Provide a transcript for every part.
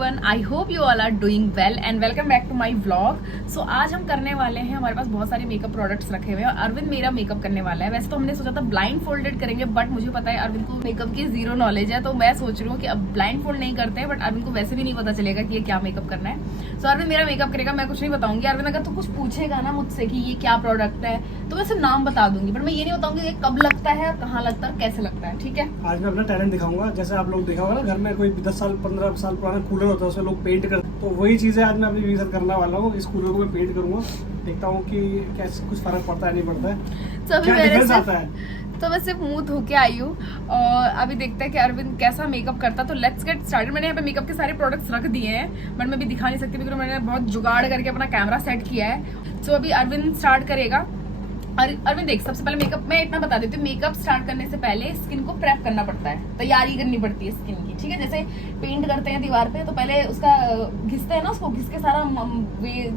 everyone, I hope you all are doing well and welcome back to my vlog. So आज हम करने वाले हैं, हमारे पास बहुत सारे मेकअप प्रोडक्ट्स रखे हुए हैं और अरविंद मेरा मेकअप करने वाला है। वैसे तो हमने सोचा था ब्लाइंड फोल्डेड करेंगे, बट मुझे पता है अरविंद को मेकअप की जीरो नॉलेज है, तो मैं सोच रही हूँ कि अब ब्लाइंड फोल्ड नहीं करते हैं, बट अरविंद को वैसे भी नहीं पता चलेगा कि ये क्या मेकअप करना है। सो अरविंद मेरा मेकअप करेगा, मैं कुछ नहीं बताऊंगी। अरविंद अगर तू कुछ पूछेगा ना मुझसे कि ये क्या प्रोडक्ट है तो मैं सिर्फ नाम बता दूंगी, बट मैं ये नहीं बताऊंगी कि कब लगता है और कहाँ लगता है और कैसे लगता है। ठीक है, आज मैं अपना टैलेंट दिखाऊंगा। जैसे आप लोग देखा होगा ना, घर में कोई 10 साल 15 साल पुराना कूलर होता है, उसमें लोग पेंट करते हैं, तो वही चीजें आज मैं अपनी वीडियो में करने वाला हूँ। इस कूलर को मैं पेंट करूंगा, देखता हूँ कि कैसे कुछ फर्क पड़ता है नहीं पड़ता है, क्या डिफरेंस आता है। तो मैं सिर्फ मुंह धो के आई हूँ और अभी देखते हैं कि अरविंद कैसा मेकअप करता। तो लेट्स गेट स्टार्टेड। मैंने यहाँ पे मेकअप के सारे प्रोडक्ट्स रख दिए हैं, बट मैं भी दिखा नहीं सकती क्योंकि मैंने बहुत जुगाड़ करके अपना कैमरा सेट किया है। तो अभी अरविंद स्टार्ट करेगा। अरविंद देख, सबसे पहले मेकअप मैं इतना बता देती हूँ, मेकअप स्टार्ट करने से पहले स्किन को प्रेप करना पड़ता है, तैयारी करनी पड़ती है स्किन की। ठीक है, जैसे पेंट करते हैं दीवार पे तो पहले उसका घिसते हैं ना, उसको घिस के सारा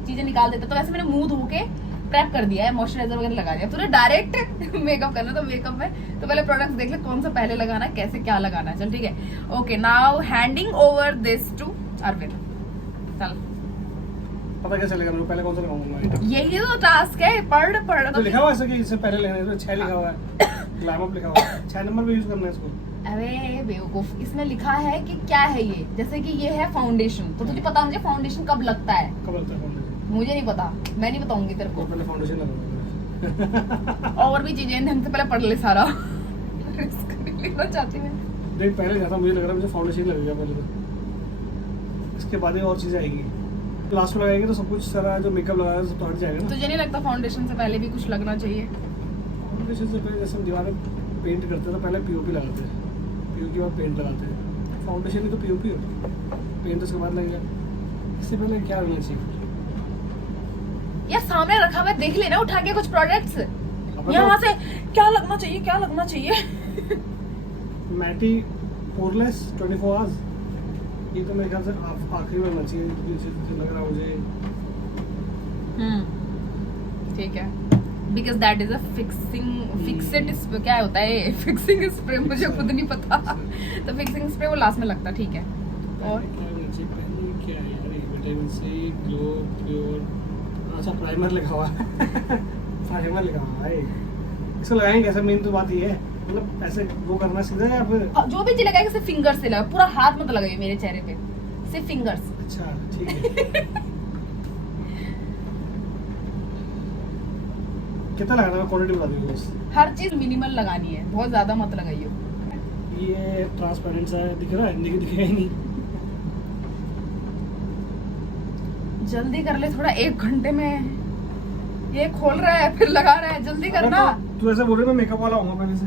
चीजें निकाल देते हैं। तो वैसे मैंने मुंह धो के प्रेप कर दिया है, मॉइस्चराइजर वगैरह लगा दिया। तो डायरेक्ट मेकअप करना, तो मेकअप में तो पहले प्रोडक्ट्स देख ले कौन सा पहले लगाना है, कैसे क्या लगाना है। चल ठीक है, okay, now handing over this to Arvind. चल, पता कैसे चलेगा मैं पहले कौन सा लगाऊंगा? यही तो टास्क है, पढ़ तो लिखा हुआ है ऐसा कि इससे पहले लेना है, 6 लिखा हुआ है, ग्लैम अप लिखा हुआ है, 6 नंबर पे यूज करना है इसको। अरे बेवकूफ, इसमें लिखा है कि क्या है ये, जैसे कि ये है फाउंडेशन, तो तुझे पता मुझे फाउंडेशन कब लगता है? कब लगता है फाउंडेशन? मुझे नहीं पता, मैं नहीं बताऊंगी तेरे को। पहले फाउंडेशन लगाऊंगा और भी चीजें ढंग से पहले पढ़ ले सारा। रिस्क नहीं लेना चाहती मैं। देख, पहले जाता मुझे लग रहा है मुझे फाउंडेशन लगेगा पहले, तो इसके बाद ही और चीजें आएगी। लास्ट में लगाएंगे तो सब कुछ सारा जो मेकअप लगाया है सब तो हट जाएगा ना। तुझे नहीं लगता फाउंडेशन से पहले भी कुछ लगना चाहिए? फाउंडेशन से पहले जैसे हम दीवार में पेंट करते हैं तो पहले पीओपी लगाते हैं, पीओपी के बाद पेंट लगाते हैं। फाउंडेशन ही तो पीओपी होती है, पेंट तो उसके बाद लगेगा। इससे पहले क्या लगना चाहिए यार? सामने रखा हुआ है, देख लेना उठा के कुछ प्रोडक्ट्स। यहाँ से क्या लगना चाहिए, क्या लगना चाहिए? मैटी पोरलेस 24 आवर्स, ये तो मेरे ख्याल से आखिरी में लगना चाहिए, लग रहा मुझे। ठीक है, because that is a fixed क्या होता है फिक्सिंग स्प्रे, मुझे खुद नहीं पता। तो फिक्सिंग स्प्रे वो लास्ट में लगता है। ठीक है, और क्या है यार, विटामिन सी ग्लो प्योर, अच्छा प्राइमर लिखा हुआ है। प्राइमर लिखा हुआ है, इसको लगाएंगे कैसे? मेन तो बात ये है, मतलब ऐसे वो करना सीधा है या फिर जो भी चीज लगाएगा सिर्फ फिंगर से लगा, पूरा हाथ मत लगाइए मेरे चेहरे पे, सिर्फ फिंगर्स। अच्छा ठीक है। कितना लगाना है? क्वांटिटी बता दीजिए बस। हर चीज मिनिमल लगानी है, बहुत ज्यादा मत लगाइयो। ये ट्रांसपेरेंट सा है, दिख रहा है? दिखेगा ही नहीं। जल्दी कर ले थोड़ा, 1 घंटे में ये खोल रहा है फिर लगा रहा है, जल्दी करना। तू ऐसे बोल रहे, मैं मेकअप वाला हूँ पहले से,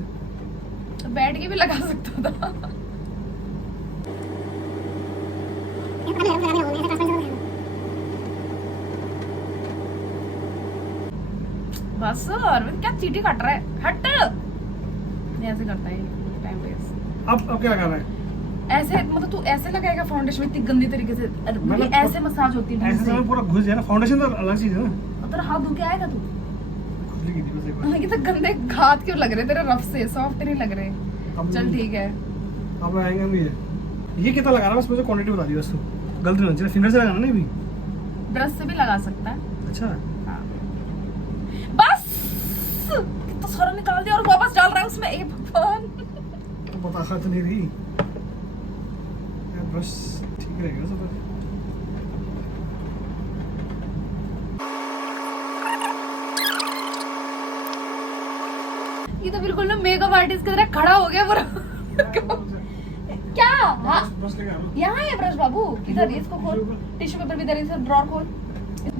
तो बैठ के भी लगा सकता था। बस अरविंद क्या चीटी काट रहा है, हट। ऐसे करता है टाइम वेस्ट। अब क्या कर रहा है? ऐसे मतलब तू ऐसे लगाएगा फाउंडेशन इतनी गंदी तरीके से? मतलब ऐसे मसाज होती है ऐसे पूरा घुस जाए ना। फाउंडेशन तो अलग चीज है ना। तेरा हाथ धो के आएगा तू? खुजली की थी बस एक बार। ये तो गंदे हाथ क्यों लग रहे तेरे, रफ से सॉफ्ट नहीं लग रहे। चल ठीक है, अब आएंगे हम। ये कितना लगा रहा है बस मुझे क्वांटिटी बता दी बस। तू गलती नहीं होनी, फिंगर से लगाना नहीं भी, ब्रश से भी लगा सकता है। अच्छा हाँ। बस कितना सारा निकाल दिया और वापस डाल रहा है उसमें। ए भगवान, तो बता तो नहीं रही यार, ब्रश ठीक रहेगा सब। ये तो बिल्कुल ना मेकअप आर्टिस्ट की तरह खड़ा हो गया पूरा। क्या? हाँ, ब्रश लेके आ लो। यहाँ है ब्रश बाबू, इधर इसको खोल, टिश्यू पेपर भी इधर, इधर ड्रॉर खोल,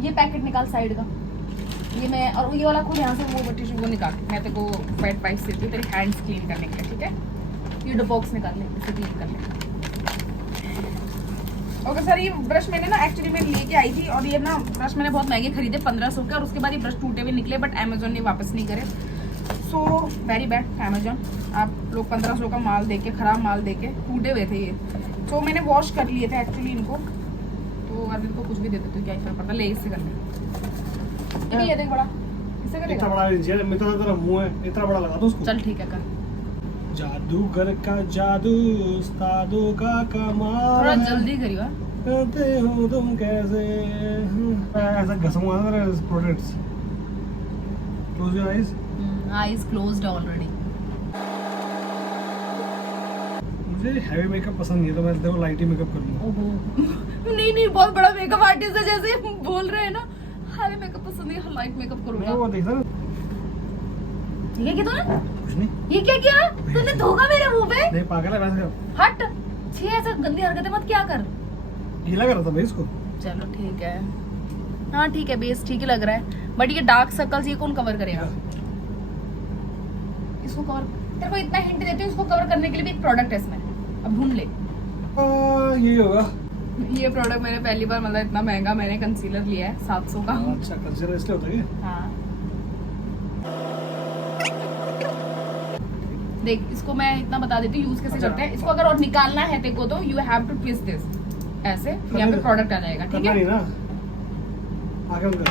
ये पैकेट निकाल साइड का, ये मैं, और ये वाला खोल यहाँ से, वो टिश्यू वो निकाल। मैं तेरे को वेट वाइप्स देती हूँ तेरे हैंड्स क्लीन करने के लिए, ठीक है? ये डबॉक्स निकाल ले, इसे क्लीन कर ले। ओके सर, ये ब्रश मैंने ना एक्चुअली मैं लेके आई थी, और ये ना ब्रश मैंने बहुत महंगे खरीदे, 1500 के, और उसके बाद ये ब्रश टूटे हुए निकले, बट अमेजोन ने वापस नहीं करे। सो वेरी बैड अमेजोन, आप लोग 1500 का माल देके, खराब माल देके, टूटे हुए थे ये। तो मैंने वॉश कर लिए थे एक्चुअली इनको, तो अरविंद को कुछ भी दे देते क्या ही फर्क पड़ता, ले इससे कर ले। ये देख बड़ा, इससे करेगा? इतना बड़ा लीजिए, मैं तो तेरा मुंह है, इतना बड़ा लगा दो उसको। चल ठीक है, कर। जादूगर का जादू, उस्तादों का कमाल। थोड़ा जल्दी करियो। कहते हो तुम कैसे। ऐसा घसूंगा ना मेरे products. Close your eyes. Eyes closed already. मुझे हैवी मेकअप पसंद नहीं है, तो मैं देखो लाइट ही मेकअप करूंगा। ओहो नहीं नहीं, बहुत बड़ा मेकअप आर्टिस्ट है, जैसे बोल रहे हैं ना। हैवी मेकअप पसंद नहीं है, लाइट मेकअप मैं करूंगा। वो देखा ना, ये क्या तूने? कुछ नहीं। ये क्या किया तूने? धोखा मेरे मुंह पे। नहीं पागल है वैसे कर। हट, छी, ऐसे गंदी हरकतें मत क्या कर। गीला कर रहा था भाई इसको। चलो ठीक है, हाँ ठीक है, बेस ठीक ही लग रहा है। बट ये डार्क सर्कल्स ये कौन कवर करेगा? इसको कवर, तेरे को इतना हिंट देती हूँ, इसको कवर करने के लिए भी एक प्रोडक्ट है इसमें, अब ढूंढ ले। यही होगा। ये प्रोडक्ट मैंने पहली बार, मतलब इतना महंगा मैंने कंसीलर लिया है 700 का। अच्छा कंसीलर इसलिए होता है क्या? हाँ देख, इसको मैं इतना बता देती हूँ यूज कैसे अच्छा, करते हैं। इसको अगर और निकालना है तेरे को तो you have to twist this ऐसे, फिर यहाँ पे प्रोडक्ट आ जाएगा। ठीक करना है नहीं ना, आगे उनका।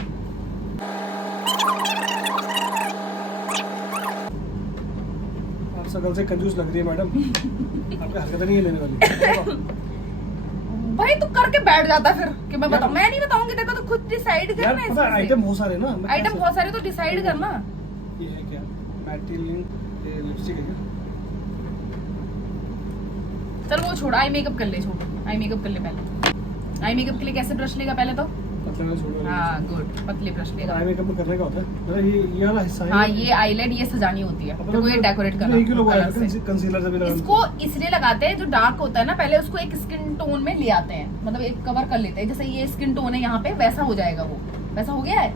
आप सकल से कंजूस लग रही है मैडम। आपकी हरकतें नहीं है लेने वाली। भाई तू करके बैठ जाता है फिर कि मैं बताऊं। मैं नहीं बताऊंगी, देखो तो खुद डिसाइड यार करना पता है है। आइटम बहुत सारे हैं ना। मैं आइटम कैसे- बहुत सारे, तो डिसाइड करना। ये है क्या? मैटिलिन ये लिपस्टिक है क्या? चल वो छोड़, आई मेकअप कर ले। छोड़, आई मेकअप कर ले पहले। आई मेकअप के लिए कैसे ब्रश लेगा पहले तो? पतला में छोड़। हाँ गुड, पतले ब्रश लेगा। आई मेकअप में करने का होता है मतलब ये वाला हिस्सा है। हाँ ये आईलाइट ये सजानी होती है, तो ये डेकोरेट करना एक किलो colour से। कंसीलर से भी लगाना। इसको इसलिए लगाते हैं, जो डार्क होता है ना, पहले उसको एक स्किन टोन में ले आते हैं, मतलब एक कवर कर लेते हैं। जैसे ये स्किन टोन है यहाँ पे, वैसा हो जाएगा वो। वैसा हो गया है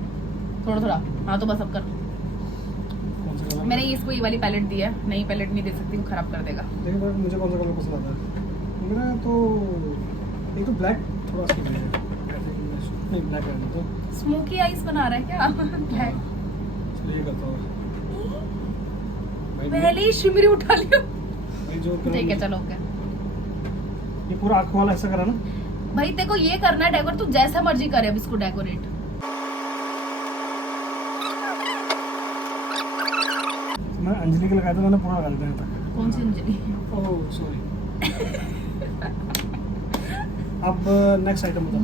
थोड़ा थोड़ा। हाँ तो बस अब कर। कौन सा कलर? मैंने इसको ये वाली पैलेट दी है, नई पैलेट नहीं दे सकती, वो खराब कर देगा। देखिए बात, मुझे कौन सा कलर पसंद आता है? मेरा तो एक तो ब्लैक थोड़ा सा नहीं, ब्लैक है तो स्मोकी आईज बना रहा है क्या? ब्लैक ये करता हूँ भाई। पहले ही शिमरी उठा लियो। भाई जो कलर- ठीक है चलो ओके। ये पूरा आँख वाला ऐसा करा ना। भाई तेरे को ये करना है डेकोरेट, तू जैसा मर्जी करे अब इसको डेकोरेट। मैं अंजलि के लगाया था, मैंने पूरा लगा दिया तक। कौन सी अंजलि? Oh sorry. अब नेक्स्ट आइटम बता।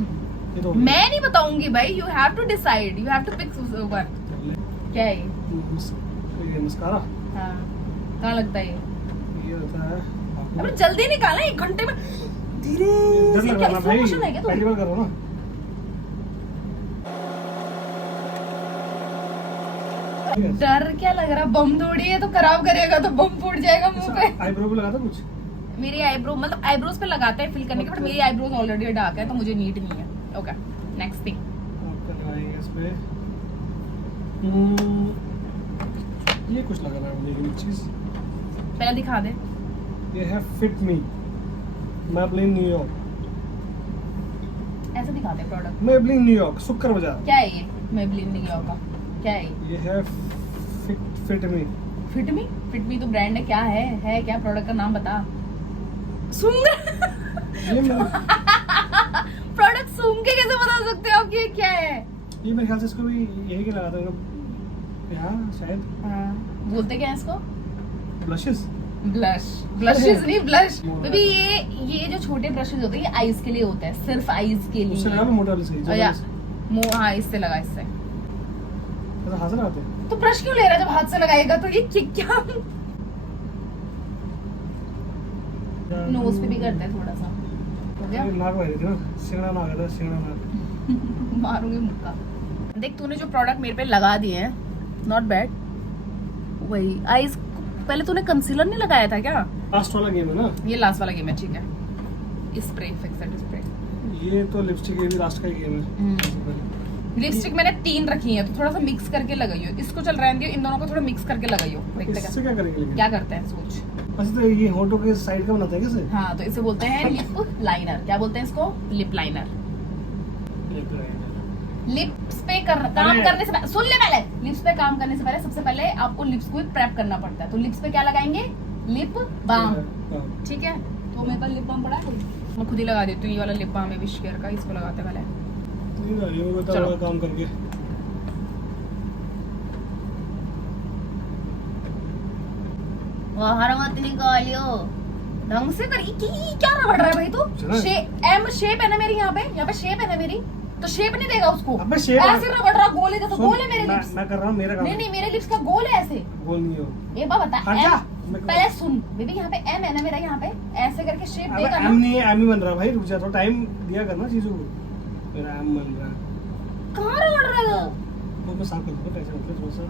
ये तो मैं नहीं बताऊंगी भाई, you have to decide, you have to pick one. क्या है ये? मस्कारा। हाँ कहाँ लगता है ये? ये रहता है अबे जल्दी निकालना, 1 घंटे में। धीरे डर से लग क्या रहा है slow भाई, motion है क्या तू? पहली बार कर रहा हूँ ना। डर क्या लग रहा? बम थोड़ी है तो खराब करेगा तो बम फूट जाएगा मुंह पे। आईब्रो पे लगा था कुछ? मेरी आईब्रो, मतलब आईब्रोज पे लगाते हैं फिल करने के, बट मेरी आईब्रोज ऑलरेडी डार्क है तो मुझे नीट नहीं है। Okay next thing. आपका लगाएंगे इस पे। ये कुछ लगा रहा है मुझे यूनिक चीज। पहले दिखा दे। ये है फिट मी, मैबलिन न्यूयॉर्क। ऐसे दिखाते हैं प्रोडक्ट। मैबलिन न्यूयॉर्क, शुक्र बाजार। क्या है ये? मेबलिन निकला का क्या है ये? ये है फिट मी। फिट मी? फिट मी तो ब्रांड है, क्या है क्या? प्रोडक्ट का नाम बता। सुंग ये मेरे प्रोडक्ट सूंघ के कैसे बता सकते हो आप कि ये क्या है? ये मेरे ख्याल से इसको भी यही के लगा था यहाँ शायद। हाँ, बोलते क्या है इसको? ब्लशेस। ब्लश। ब्लशेस नहीं, ब्लश। बेबी ये जो छोटे ब्रशेस होते हैं ये आईज के लिए होते हैं, सिर्फ आईज के उससे लगा लिए। ना मोटा वाली सही और या हाँ इससे लगा, इससे। ऐसा हाथ से लगाते हैं। तो ब्रश क्यों ले रहा है जब हाथ से लगाएगा तो? ये क्या नोज पे भी करते हैं थोड़ा सा। हो गया? ये नाक वाली थी ना, सिंगड़ा नाक है, सिंगड़ा नाक। मारूंगी मुक्का। देख तूने जो प्रोडक्ट मेरे पे लगा दिए हैं, नॉट बैड। वही आईज। पहले तूने कंसीलर नहीं लगाया था क्या? लास्ट वाला गेम है ना ये लास्ट वाला गेम है, ठीक है। Spray, fixed spray. ये तो लिपस्टिक ये भी लास्ट का ही गेम है। लिपस्टिक मैंने 3 रखी है, तो थोड़ा सा मिक्स करके लगाइयो। इसको चल रहने दियो, इन दोनों को थोड़ा मिक्स करके लगाइयो। देखते इससे क्या करेंगे लेकिन? क्या करते हैं सोच। अच्छा तो ये होठों के साइड का बनाते हैं कैसे? हाँ तो इसे बोलते हैं लिप लाइनर। क्या बोलते हैं इसको? Lip liner. लिप्स पे काम करने से पहले सुन ले, पहले लिप्स पे काम करने से पहले सबसे पहले आपको लिप्स को प्रेप करना पड़ता है। तो लिप्स पे क्या लगाएंगे? Lip balm. ठीक है, तो मेरे पास लिप बाम पड़ा है, मैं खुद ही लगा देती हूँ। ये वाला लिप बाम है विश केयर का, इसको लगाते हैं पहले। चलो काम करके। बाहर मत निकालियो। ढंग से कर। क्या रगड़ रहा है भाई तू? चलो। एम शेप है ना मेरी, यहाँ पे शेप है ना मेरी, तो शेप नहीं देगा उसको। अबे शेप ऐसे रगड़ रहा, गोले जैसा। गोल है मेरे लिप्स। मैं कर रहा हूँ मेरा काम। नहीं मेरे लिप्स का गोल है ऐसे। गोल नहीं हो। एक बार बता, हट जा। पहले सुन बेबी, यहाँ पे एम है ना मेरा, यहाँ पे ऐसे करके शेप अबे देगा एम ना। नहीं है, एम ही बन रहा भाई, रुक जा तो टाइम दिया करना चीजों को। मेरा एम बन रहा है। कहाँ रगड़ रहा है वो मैं साफ कर दूंगा, कैसे मतलब थोड़ा सा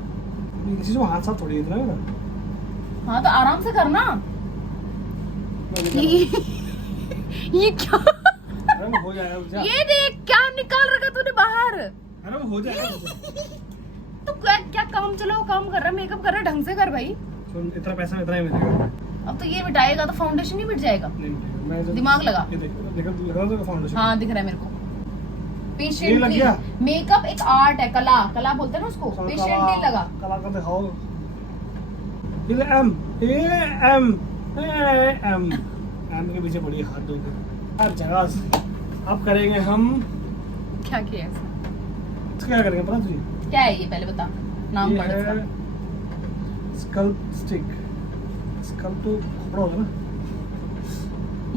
किसी को हाथ साफ थोड़ी इतना मेरा। हाँ तो आराम से करना। मैं नहीं कर रहा। ये क्या? अरे वो हो जाएगा, रुक जा। ये देख क्या निकाल रखा तूने बाहर। अरे वो हो जाएगा। तो क्या काम चलाओ काम कर रहा है, मेकअप कर रहा है, ढंग से कर भाई। सुन, इतना पैसा इतना ही मिलेगा। अब तो ये मिटाएगा तो फाउंडेशन ही मिट जाएगा। नहीं मिलेगा। मैं जो- दिमाग लगा। ये देख लगा तो फाउंडेशन। हाँ दिख रहा है मेरे को। ये लग पेशेंटली गया? मेकअप एक आर्ट है, कला बोलते हैं ना उसको। पेशेंटली लगा। कला का दिखाओ। ये ले एम, एम के पीछे पड़ी हाथ धो के हर जगह से। अब करेंगे हम क्या किया है? क्या करेंगे पता तुझे? क्या है ये पहले बता, नाम ये पढ़ है इसका। Scalp stick. स्कल्प तो खोपड़ा होता है ना।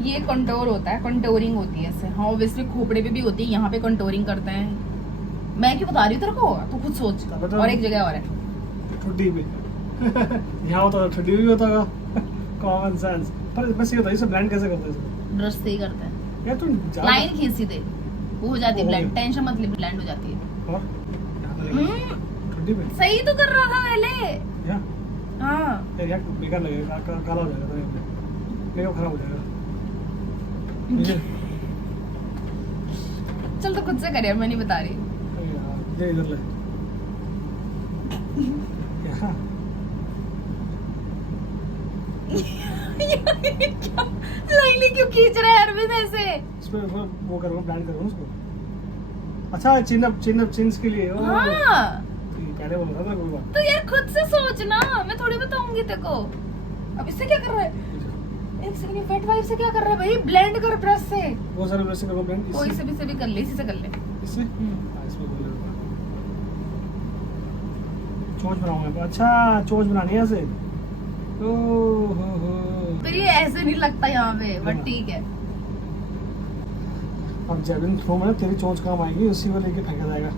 ये कंटोर होता है, कंटोरिंग होती है इससे। हाँ ऑब्वियसली खोपड़े पे भी होती है, यहाँ पे कंटोरिंग करते हैं। मैं क्यों बता रही हूँ तेरे को, तू खुद सोच। बता। और एक जगह और है ठुड्डी पे यहाँ होता है, ठुड्डी भी होता होगा। Common sense. पर बस ये होता है, इसे ब्लेंड कैसे करते हैं इसको? ब्रश से ही करते हैं। यार तू जा। लाइन खींची दे, वो हो जाती है हो ब्लेंड। गया। टेंशन मत ले, ब्लेंड हो जाती है। और यहाँ पे देखो, ठुड्डी पे सही तो कर रहा था पहले। यहाँ हाँ यार यहाँ बेकार लगेगा, काला हो जाएगा तो यहाँ पे मेकअप खराब हो जाएगा। मुझे चल तो खुद से कर यार, मैं नहीं बता रही। यार ये इधर ले यहाँ। क्या लाइनें क्यों खींच रहा है अरविंद ऐसे? इसमें वो करो, ब्लेंड करो उसको। अच्छा चिन के लिए। ओ, हाँ ठीक, पहले बोल रहा था कोई बात। तो यार खुद से सोचना, मैं थोड़ी बताऊंगी तेरे को। अब इससे क्या कर रहा है? एक सेकंड, वेट वाइप से क्या कर रहा है भाई? ब्लेंड कर ब्रश से। बहुत सारे ब्रश से करो ब्लेंड। कोई से भी कर ले, इसी से कर ले। इससे हाँ, इसमें बोल रहा चोंच बनाऊंगा। अच्छा चोंच बनानी है ऐसे। ओ हो। फिर ये ऐसे नहीं लगता यहाँ पे, बट ठीक है। अब जेवलिन थ्रो में तेरी चोंच काम आएगी, उसी को लेके फेंका जाएगा।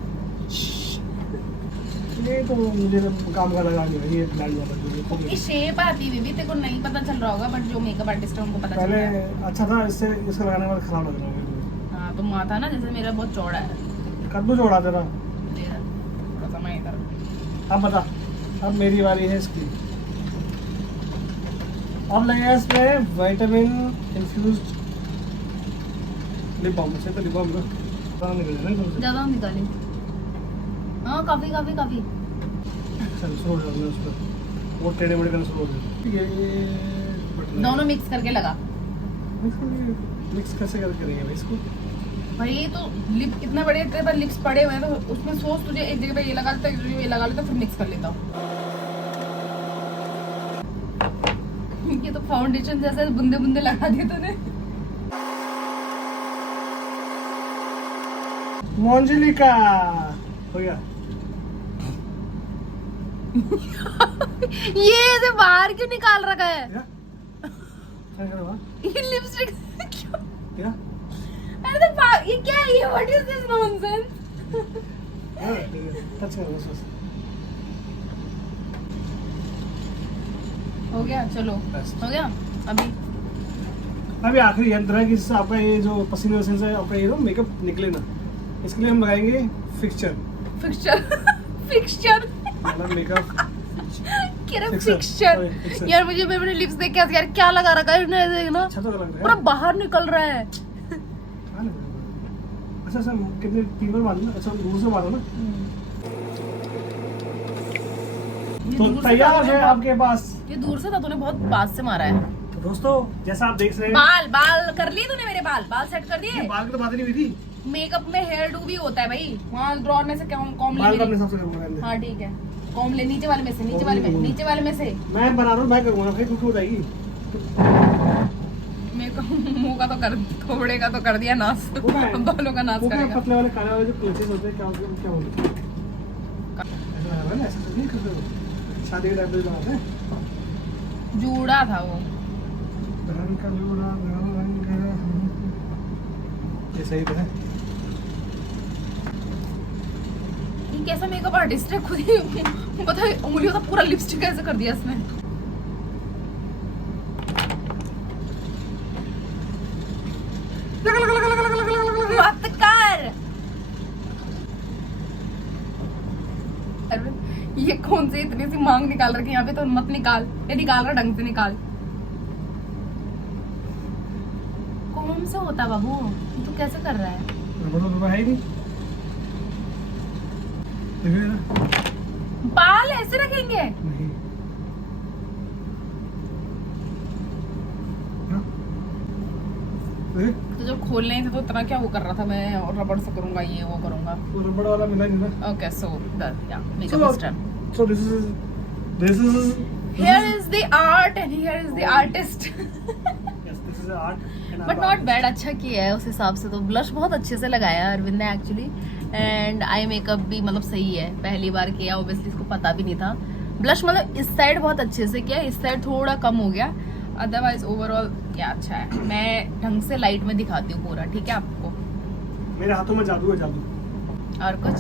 ये तो मुझे काम का लगा नहीं है, ये ब्लेंड वाला जो ये शेप आती है बेबी, तेरे को नहीं पता चल रहा होगा, बट जो मेकअप आर्टिस्ट है उनको पता चल पहले रहा है। अच्छा था, इससे इसका लगाने के बाद खराब लग रहा है। हाँ तो माथा ना जैसे मेरा बहुत चौड़ा है। कद्दू जोड़ा तेरा। तेरा थोड़ा सा मैं इधर। अब बता, अब मेरी बारी है इसकी। अब लगेगा इसमें विटामिन इन्फ्यूज्ड लिप बाम। से तो लिप बाम ना पता निकल जाना एकदम से। ज्यादा निकाली। हाँ काफी। चल शुरू हो जाओ उस पर। वो टेढ़े मेढ़े करना शुरू हो जाए। ये बटन दोनों मिक्स करके लगा। मिक्स कैसे करेंगे भाई इसको? भाई तो लिप इतने बड़े तेरे पर लिप्स पड़े हुए हैं, तो उसमें सोच तुझे एक जगह पे ये लगा लेता, एक जगह पे ये लगा लेता, फिर मिक्स कर लेता हूँ। ये तो फाउंडेशन जैसे बुंदे बुंदे लगा दिए तूने। मोंजिलिका हो गया। ये ऐसे बाहर क्यों निकाल रखा है? क्या कर रहा? ये लिपस्टिक क्या? अरे तो ये क्या है? ये what is this nonsense? Touch कर बस। हो गया, चलो बस। हो गया। अभी आखिरी यंत्र है कि जिससे आपका ये जो पसीने वसीने से आपका ये मेकअप निकले ना, इसके लिए हम लगाएंगे फिक्सचर। फिक्सचर मतलब मेकअप फिक्सचर। यार मुझे मेरे लिप्स देख के यार क्या लगा रखा है इसने, देखना अच्छा तो लग पूरा रहा बाहर निकल रहा है। है। अच्छा सर कितने 3 बार मारना? अच्छा दूर से मारो ना। ये तो दूर से तैयार था, है आपके पास। ये दूर से था, तूने बहुत पास से मारा है। तो दोस्तों जैसा आप देख रहे हैं, बाल कर लिए तूने? मेरे बाल सेट कर दिए। बाल की तो बात नहीं हुई थी। मेकअप में हेयर डू भी होता है भाई, वहाँ ड्रॉर में से कॉम बाल का अपने ले। हिसाब से करूंगा रहने दे। हाँ ठीक है, कॉम ले, नीचे वाले में से, नीचे वाले में से। मैं बना रहा हूँ, मैं करूंगा फिर कुछ हो जाएगी। मेरे को मुंह का तो कर, थोड़े का तो कर दिया नाश, वो क्या है? बालों का नाश वो क्या करेगा। पतले वाले काले वाले जो प्लेसेस होते हैं, क्या होते हैं? ऐसा लग रहा है ना, ऐसा तो नहीं करते वो। शादी के टाइम पे लगाते हैं। जूड़ा था वो। रंग का जोड़ा रंग ये सही तो है। ये कैसा मेकअप आर्टिस्ट है, खुद ही पता है उंगलियों का पूरा लिपस्टिक कैसे कर दिया इसने। मत कर। अरविंद ये कौन सी इतनी सी मांग निकाल रखी है यहाँ पे, तो मत निकाल, ये निकाल रहा ढंग से निकाल। कौन सा होता बाबू, तू कैसे कर रहा है? रबड़ है ही नहीं, देखिए ना। बाल ऐसे रखेंगे? नहीं हाँ? देख, तो जब खोलने ही थे तो इतना क्या वो कर रहा था मैं, और रबड़ से करूंगा ये वो करूंगा। वो रबड़ वाला मिला नहीं ना। ओके सो या makeup is done. So this is Here is the art and here is the artist. yes, this is art and but not bad, अच्छा किया है उस हिसाब से। तो ब्लश बहुत अच्छे से लगाया है अरविंद ने एक्चुअली, एंड आई मेकअप भी मतलब सही है, पहली बार किया, ऑब्वियसली इसको पता भी नहीं था। ब्लश मतलब इस साइड बहुत अच्छे से किया, इस साइड थोड़ा कम हो गया, अदरवाइज ओवरऑल क्या अच्छा है। मैं ढंग से लाइट में दिखाती हूँ पूरा, ठीक है आपको। मेरे हाथों में जादू है, जादू। और कुछ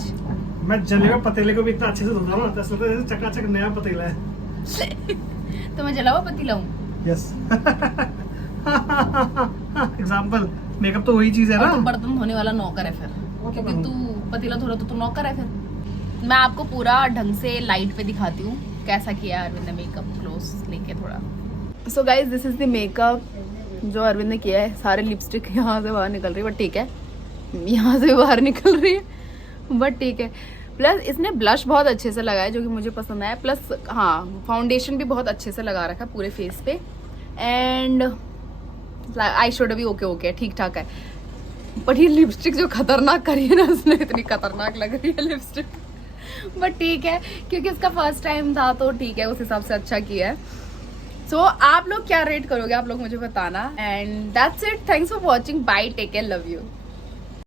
मैं जले हुए पतीले को भी इतना अच्छे से धोता हूँ ना, ऐसा लगता है जैसे चकाचक नया पतीला है। तो मैं जला हुआ पतीला हूँ। यस एग्जांपल, मेकअप तो वही चीज है और ना। तू बर्तन धोने वाला नौकर है फिर, वो क्या क्योंकि तू पतीला धो रहा तो तू नौकर है फिर। मैं आपको पूरा ढंग से लाइट पे दिखाती हूँ कैसा किया है अरविंद ने मेकअप, क्लोज लेके थोड़ा। So guys this is the makeup जो अरविंद ने किया है। सारे लिपस्टिक यहाँ से बाहर निकल रही है, बट ठीक है, यहाँ से बाहर निकल रही है, बट ठीक है। प्लस इसने ब्लश बहुत अच्छे से लगाया जो कि मुझे पसंद आया, प्लस हाँ फाउंडेशन भी बहुत अच्छे से लगा रखा पूरे फेस पे, एंड आई शेडो भी ओके ओके ठीक ठाक है। बट ये लिपस्टिक जो खतरनाक करी है ना उसने, इतनी खतरनाक लग रही है लिपस्टिक, बट ठीक है क्योंकि इसका फर्स्ट टाइम था तो ठीक है, उस हिसाब से अच्छा किया है। सो आप लोग क्या रेट करोगे, आप लोग मुझे बताना, and that's it, thanks for watching, bye, take care, love you.